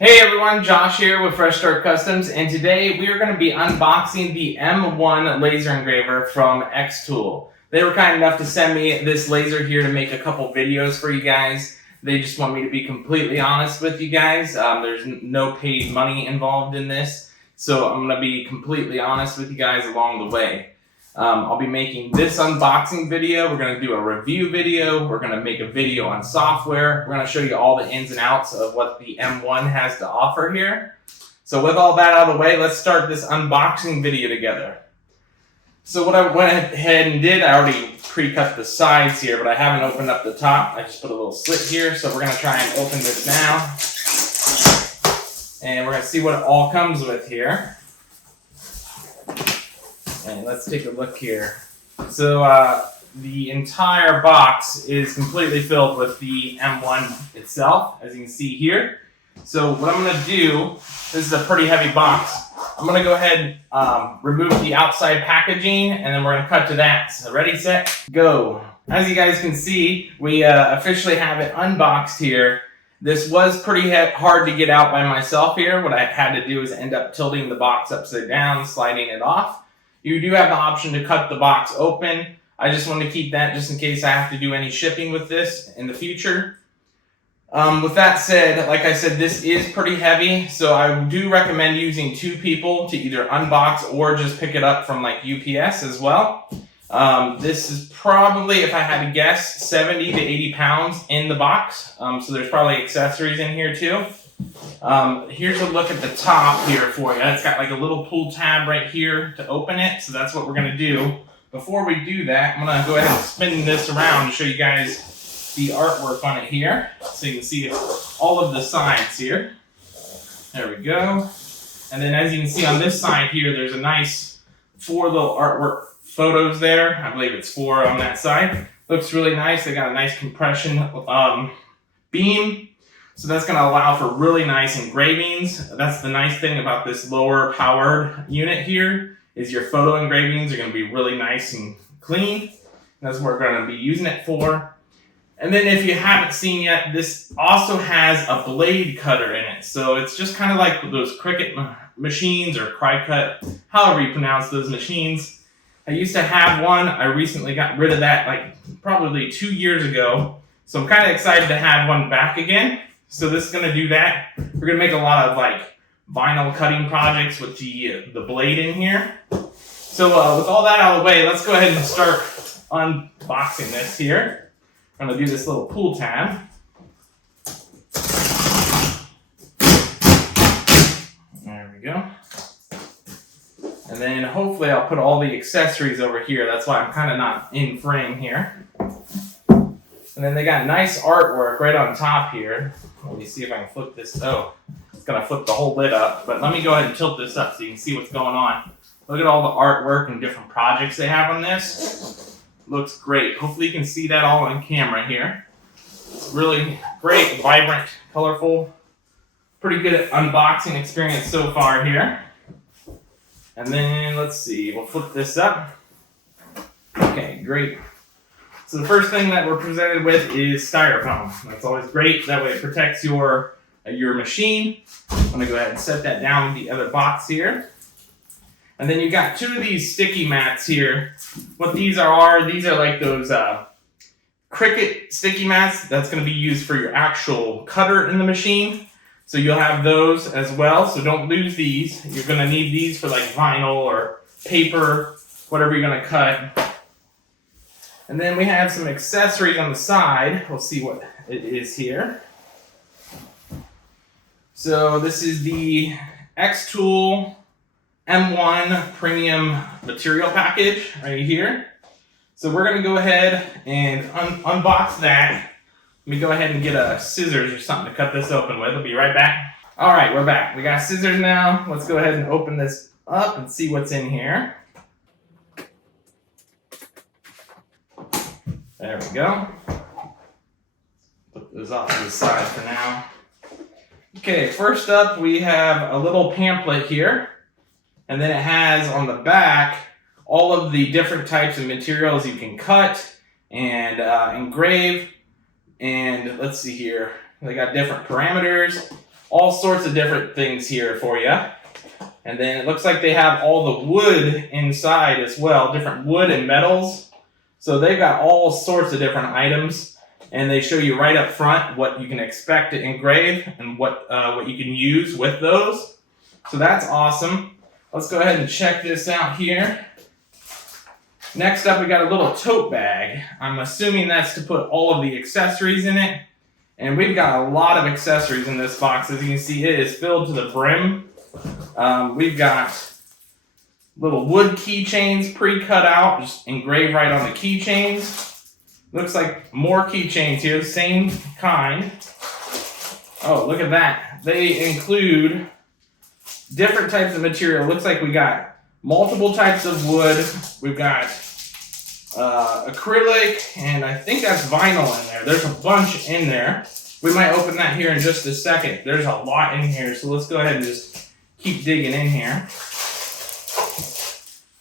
Hey everyone, Josh here with Fresh Start Customs, and today we are going to be unboxing the M1 laser engraver from xTool. They were kind enough to send me this laser here to make a couple videos for you guys. They just want me to be completely honest with you guys. There's no paid money involved in this, so I'm going to be completely honest with you guys along the way. I'll be making this unboxing video. We're going to do a review video. We're going to make a video on software. We're going to show you all the ins and outs of what the M1 has to offer here. So with all that out of the way, let's start this unboxing video together. So what I went ahead and did, I already pre-cut the sides here, but I haven't opened up the top. I just put a little slit here. So we're going to try and open this now. And we're going to see what it all comes with here. And let's take a look here. So the entire box is completely filled with the M1 itself, as you can see here. So what I'm going to do, this is a pretty heavy box. I'm going to go ahead and remove the outside packaging, and then we're going to cut to that. So ready, set, go. As you guys can see, we officially have it unboxed here. This was pretty hard to get out by myself here. What I had to do is end up tilting the box upside down, sliding it off. You do have the option to cut the box open. I just want to keep that just in case I have to do any shipping with this in the future. With that said, like I said, this is pretty heavy, so I do recommend using two people to either unbox or just pick it up from like UPS as well. This is probably, if I had to guess, 70 to 80 pounds in the box. So there's probably accessories in here too. Here's a look at the top here for you. It's got like a little pull tab right here to open it, so that's what we're going to do. Before we do that, I'm going to go ahead and spin this around and show you guys the artwork on it here, so you can see all of the sides here. There we go. And then as you can see on this side here, there's a nice 4 little artwork photos there. I believe it's 4 on that side. Looks really nice. They got a nice compression beam. So that's going to allow for really nice engravings. That's the nice thing about this lower powered unit here, is your photo engravings are going to be really nice and clean. That's what we're going to be using it for. And then if you haven't seen yet, this also has a blade cutter in it. So it's just kind of like those Cricut machines or Cricut, however you pronounce those machines. I used to have one. I recently got rid of that like probably 2 years ago. So I'm kind of excited to have one back again. So this is going to do that. We're going to make a lot of like vinyl cutting projects with the blade in here. So with all that out of the way, let's go ahead and start unboxing this here. I'm going to do this little pull tab. There we go. And then hopefully I'll put all the accessories over here. That's why I'm kind of not in frame here. And then they got nice artwork right on top here. Let me see if I can flip this. Oh, it's going to flip the whole lid up. But let me go ahead and tilt this up so you can see what's going on. Look at all the artwork and different projects they have on this. Looks great. Hopefully you can see that all on camera here. It's really great, vibrant, colorful. Pretty good unboxing experience so far here. And then let's see. We'll flip this up. Okay, great. So the first thing that we're presented with is styrofoam. That's always great. That way it protects your machine. I'm going to go ahead and set that down with the other box here. And then you got 2 of these sticky mats here. What these are like those Cricut sticky mats. That's going to be used for your actual cutter in the machine. So you'll have those as well. So don't lose these. You're going to need these for like vinyl or paper, whatever you're going to cut. And then we have some accessories on the side. We'll see what it is here. So this is the xTool M1 Premium Material Package right here. So we're going to go ahead and unbox that. Let me go ahead and get a scissors or something to cut this open with. I'll be right back. All right, we're back. We got scissors now. Let's go ahead and open this up and see what's in here. There we go. Put those off to the side for now. Okay, first up we have a little pamphlet here. And then it has on the back all of the different types of materials you can cut and engrave. And let's see here. They got different parameters. all sorts of different things here for you. And then it looks like they have all the wood inside as well, different wood and metals. So they've got all sorts of different items, and they show you right up front what you can expect to engrave and what you can use with those. So that's awesome. Let's go ahead and check this out here. Next up, we got a little tote bag. I'm assuming that's to put all of the accessories in it. And we've got a lot of accessories in this box. As you can see, it is filled to the brim. We've got little wood keychains pre-cut out, just engraved right on the keychains. Looks like more keychains here, the same kind. Oh, look at that. They include different types of material. Looks like we got multiple types of wood. We've got acrylic, and I think that's vinyl in there. There's a bunch in there. We might open that here in just a second. There's a lot in here, so let's go ahead and just keep digging in here.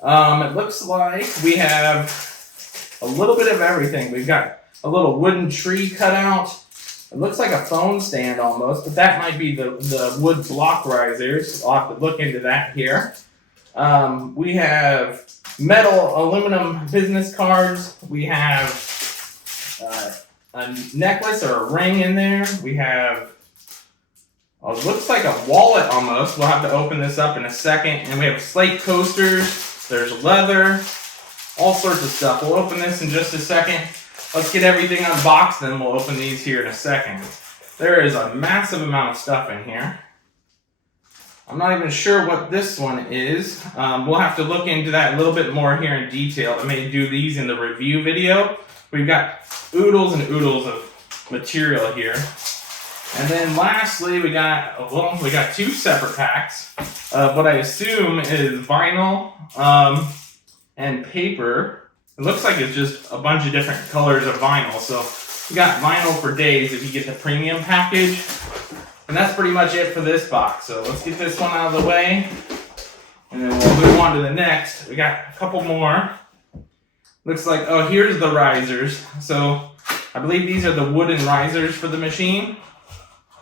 It looks like we have a little bit of everything. We've got a little wooden tree cut out. It looks like a phone stand almost, but that might be the wood block risers. I'll have to look into that here. We have metal, aluminum business cards. We have a necklace or a ring in there. We have, it looks like a wallet almost. We'll have to open this up in a second. And we have slate coasters. There's leather, all sorts of stuff. We'll open this in just a second. Let's get everything unboxed, then we'll open these here in a second. There is a massive amount of stuff in here. I'm not even sure what this one is. We'll have to look into that a little bit more here in detail. I may do these in the review video. We've got oodles and oodles of material here. And then lastly, we got two separate packs of what I assume is vinyl and paper. It looks like it's just a bunch of different colors of vinyl. So we got vinyl for days if you get the premium package. And that's pretty much it for this box. So let's get this one out of the way. And then we'll move on to the next. We got a couple more. Looks like, oh, here's the risers. So I believe these are the wooden risers for the machine.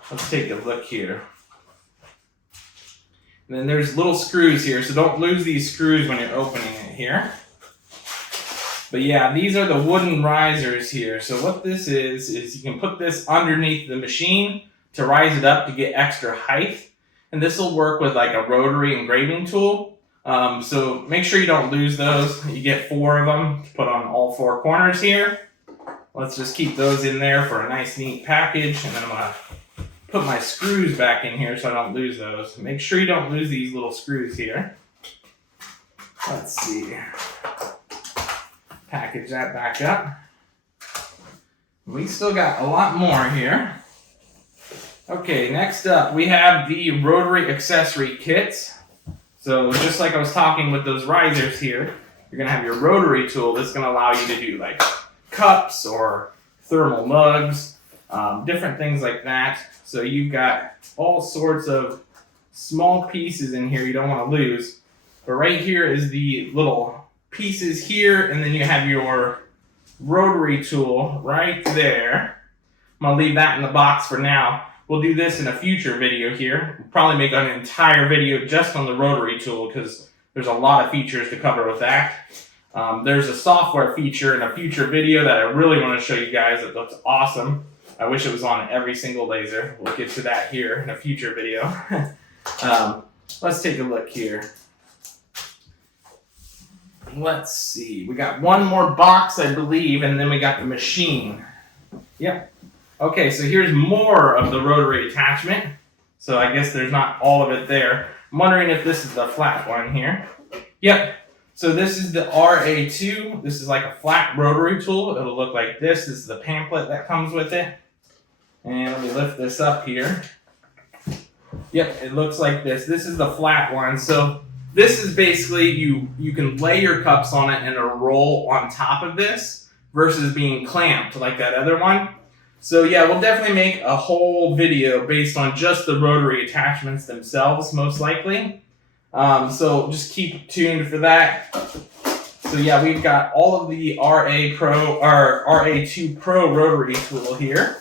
Let's take a look here. And then there's little screws here, so don't lose these screws when you're opening it here. But yeah, these are the wooden risers here. So what this is you can put this underneath the machine to rise it up to get extra height. And this will work with like a rotary engraving tool. So make sure you don't lose those. You get 4 of them to put on all 4 corners here. Let's just keep those in there for a nice neat package. And then I'm gonna put my screws back in here so I don't lose those. Make sure you don't lose these little screws here. Let's see. Package that back up. We still got a lot more here. Okay, next up we have the rotary accessory kits. So just like I was talking with those risers here, you're gonna have your rotary tool that's gonna allow you to do like cups or thermal mugs, different things like that. So you've got all sorts of small pieces in here you don't want to lose. But right here is the little pieces here, and then you have your rotary tool right there. I'm going to leave that in the box for now. We'll do this in a future video here. We'll probably make an entire video just on the rotary tool because there's a lot of features to cover with that. There's a software feature in a future video that I really want to show you guys that looks awesome. I wish it was on every single laser. We'll get to that here in a future video. Let's take a look here. Let's see. We got one more box, I believe, and then we got the machine. Yep. Okay, so here's more of the rotary attachment. So I guess there's not all of it there. I'm wondering if this is the flat one here. Yep. So this is the RA2. This is like a flat rotary tool. It'll look like this. This is the pamphlet that comes with it. And let me lift this up here. Yep, it looks like this. This is the flat one. So this is basically you can lay your cups on it and it'll roll on top of this versus being clamped like that other one. So yeah, we'll definitely make a whole video based on just the rotary attachments themselves, most likely. So just keep tuned for that. So yeah, we've got all of the RA2 Pro rotary tool here.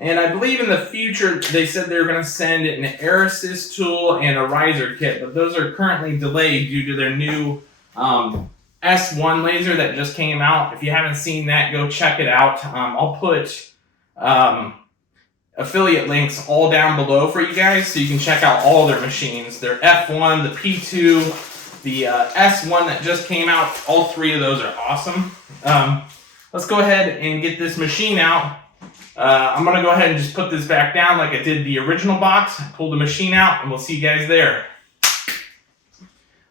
And I believe in the future, they said they were going to send an air assist tool and a riser kit, but those are currently delayed due to their new S1 laser that just came out. If you haven't seen that, go check it out. I'll put affiliate links all down below for you guys so you can check out all their machines. Their F1, the P2, the S1 that just came out. All three of those are awesome. Let's go ahead and get this machine out. I'm going to go ahead and just put this back down like I did the original box. Pull the machine out, and we'll see you guys there.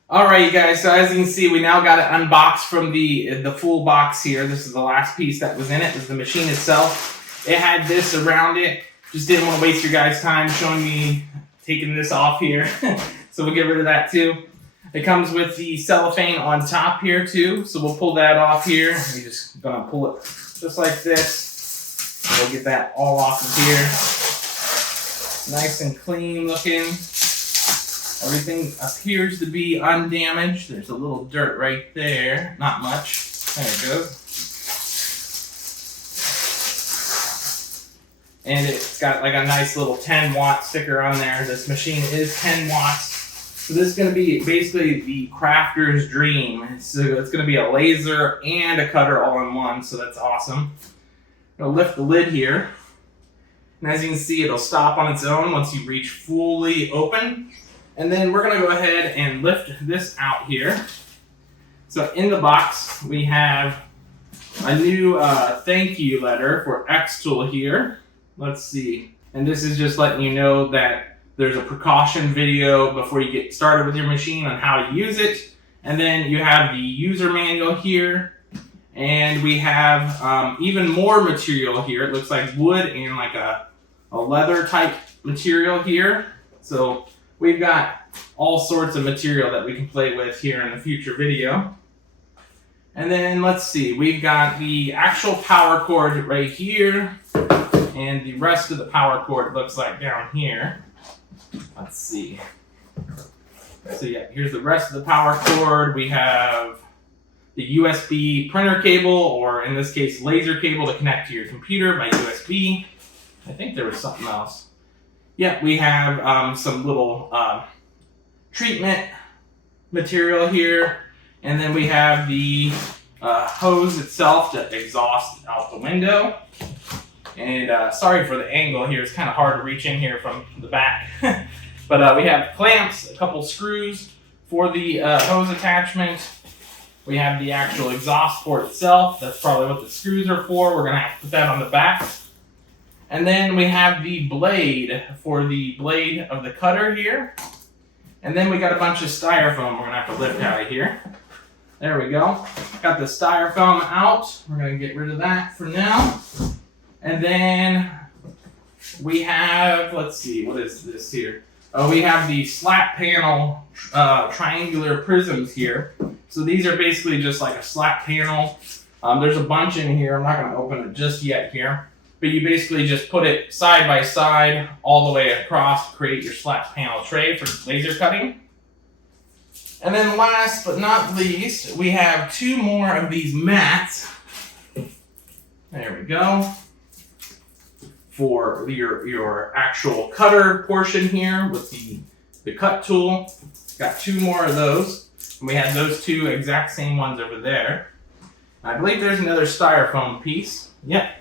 Alright, you guys, so as you can see, we now got it unboxed from the full box here. This is the last piece that was in it. This is the machine itself. It had this around it. Just didn't want to waste your guys' time showing me taking this off here. So we'll get rid of that too. It comes with the cellophane on top here too. So we'll pull that off here. We're just going to pull it just like this. We'll get that all off of here. Nice and clean looking. Everything appears to be undamaged. There's a little dirt right there. Not much. There it goes. And it's got like a nice little 10-watt sticker on there. This machine is 10 watts. So this is going to be basically the crafter's dream. So it's going to be a laser and a cutter all in one. So that's awesome. I'll lift the lid here. And as you can see, it'll stop on its own once you reach fully open. And then we're going to go ahead and lift this out here. So in the box, we have a new thank you letter for xTool here. Let's see. And this is just letting you know that there's a precaution video before you get started with your machine on how to use it. And then you have the user manual here. And we have even more material here. It looks like wood and like a leather type material here. So we've got all sorts of material that we can play with here in a future video. And then let's see, we've got the actual power cord right here. And the rest of the power cord looks like down here. Let's see. So yeah, here's the rest of the power cord. We have the USB printer cable, or in this case, laser cable to connect to your computer by USB. I think there was something else. Yeah, we have some little treatment material here. And then we have the hose itself to exhaust out the window. And sorry for the angle here. It's kind of hard to reach in here from the back. But we have clamps, a couple screws for the hose attachment. We have the actual exhaust port itself. That's probably what the screws are for. We're going to have to put that on the back. And then we have the blade for the blade of the cutter here. And then we got a bunch of styrofoam we're going to have to lift out of here. There we go. Got the styrofoam out. We're going to get rid of that for now. And then we have, let's see, what is this here? Oh, we have the slat panel triangular prisms here. So these are basically just like a slat panel. There's a bunch in here. I'm not going to open it just yet here. But you basically just put it side by side all the way across to create your slat panel tray for laser cutting. And then last but not least, we have two more of these mats. There we go. For your actual cutter portion here with the cut tool. Got two more of those. And we have those two exact same ones over there. I believe there's another styrofoam piece. Yep.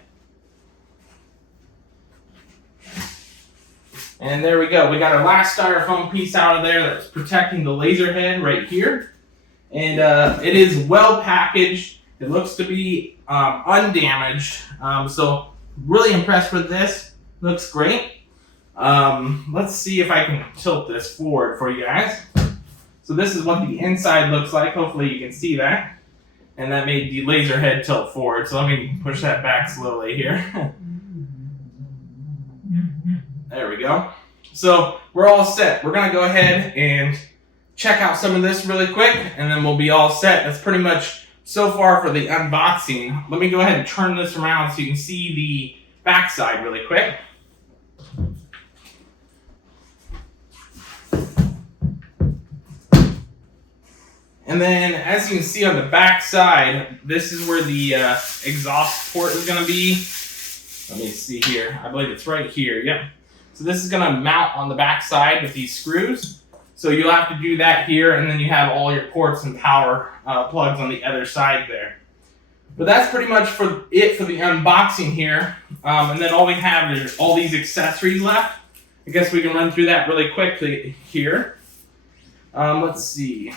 And there we go. We got our last styrofoam piece out of there that's protecting the laser head right here. And it is well packaged. It looks to be undamaged. So really impressed with this. Looks great. Let's see if I can tilt this forward for you guys. So this is what the inside looks like. Hopefully you can see that. And that made the laser head tilt forward. So let me push that back slowly here. There we go. So we're all set. We're going to go ahead and check out some of this really quick, and then we'll be all set. That's pretty much so far for the unboxing. Let me go ahead and turn this around so you can see the backside really quick. And then as you can see on the back side, this is where the exhaust port is going to be. Let me see here. I believe it's right here. Yep. So this is going to mount on the back side with these screws. So you'll have to do that here, and then you have all your ports and power plugs on the other side there. But that's pretty much for the unboxing here. And then all we have is all these accessories left. I guess we can run through that really quickly here. Let's see.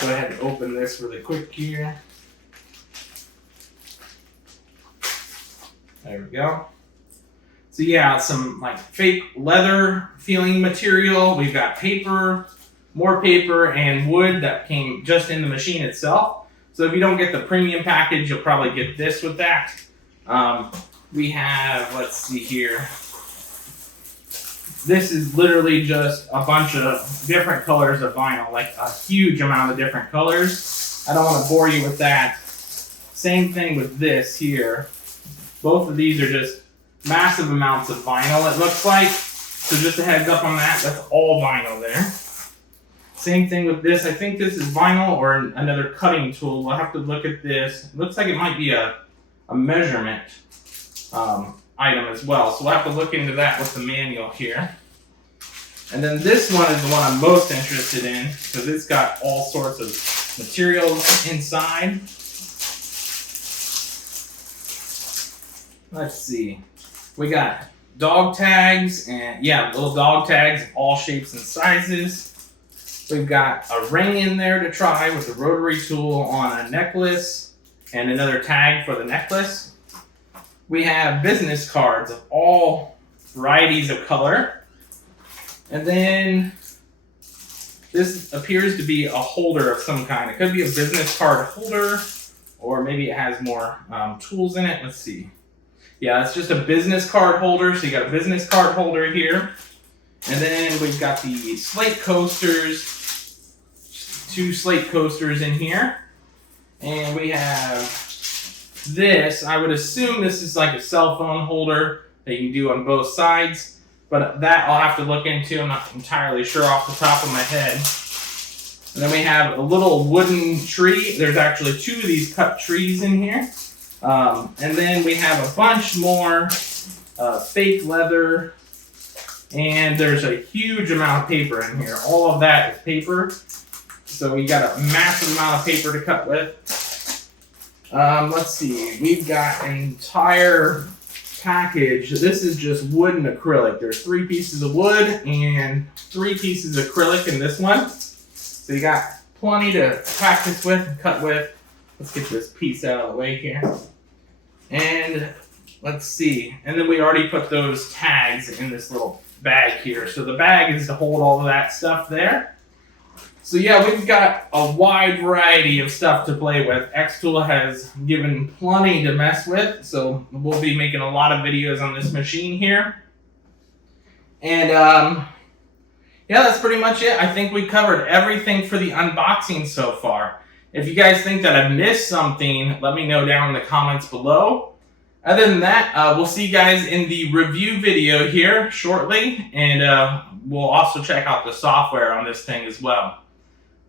Go ahead and open this really quick here. There we go. So yeah, some like fake leather feeling material. We've got paper, more paper, and wood that came just in the machine itself. So if you don't get the premium package, you'll probably get this with that. We have, let's see here. This is literally just a bunch of different colors of vinyl, like a huge amount of different colors. I don't want to bore you with that. Same thing with this here. Both of these are just massive amounts of vinyl, it looks like. So just a heads up on that, that's all vinyl there. Same thing with this. I think this is vinyl or another cutting tool. We'll have to look at this. It looks like it might be a measurement item as well. So we'll have to look into that with the manual here. And then this one is the one I'm most interested in because it's got all sorts of materials inside. Let's see. We got dog tags and little dog tags of all shapes and sizes. We've got a ring in there to try with a rotary tool on a necklace and another tag for the necklace. We have business cards of all varieties of color. And then this appears to be a holder of some kind. It could be a business card holder, or maybe it has more tools in it. Let's see. Yeah, it's just a business card holder. So you got a business card holder here. And then we've got the slate coasters, 2 slate coasters in here. And we have this. I would assume this is like a cell phone holder that you can do on both sides. But that I'll have to look into. I'm not entirely sure off the top of my head. And then we have a little wooden tree. There's actually 2 of these cut trees in here. And then we have a bunch more fake leather. And there's a huge amount of paper in here. All of that is paper. So we got a massive amount of paper to cut with. Let's see. We've got an entire package. This is just wood and acrylic. There's 3 pieces of wood and 3 pieces of acrylic in this one. So you got plenty to practice with and cut with. Let's get this piece out of the way here. And let's see. And then we already put those tags in this little bag here. So the bag is to hold all of that stuff there. So yeah, we've got a wide variety of stuff to play with. xTool has given plenty to mess with. So we'll be making a lot of videos on this machine here. And yeah, that's pretty much it. I think we covered everything for the unboxing so far. If you guys think that I've missed something, let me know down in the comments below. Other than that, we'll see you guys in the review video here shortly, and we'll also check out the software on this thing as well.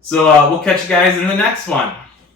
So we'll catch you guys in the next one.